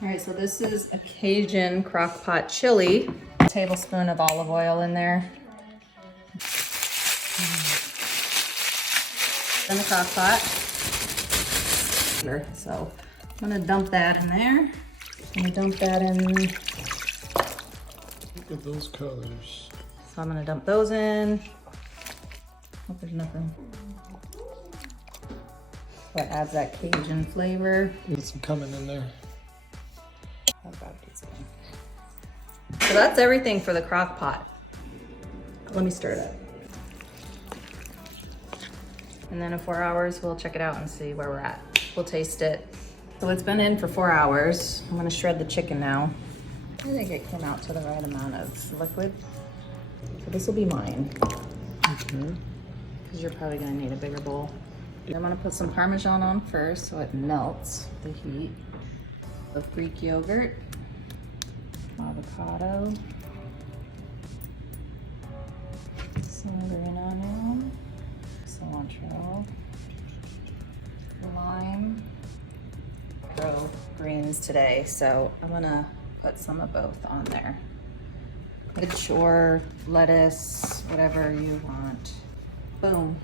All right, so this is a Cajun crock pot chili. A tablespoon of olive oil in there. In the crock pot. So I'm gonna dump that in there. I'm gonna dump that in. Look at those colors. So I'm gonna dump those in. Hope there's nothing. That adds that Cajun flavor. Get some cumin in there. So that's everything for the crock pot. Let me stir it up. And then in 4 hours, we'll check it out and see where we're at. We'll taste it. So it's been in for 4 hours. I'm gonna shred the chicken now. I think it came out to the right amount of liquid. So this will be mine. Okay. Because you're probably gonna need a bigger bowl. I'm gonna put some Parmesan on first so it melts the heat. The Greek yogurt, avocado, some green onion, cilantro, lime. Grow greens today, so I'm gonna put some of both on there. Cabbage or lettuce, whatever you want. Boom.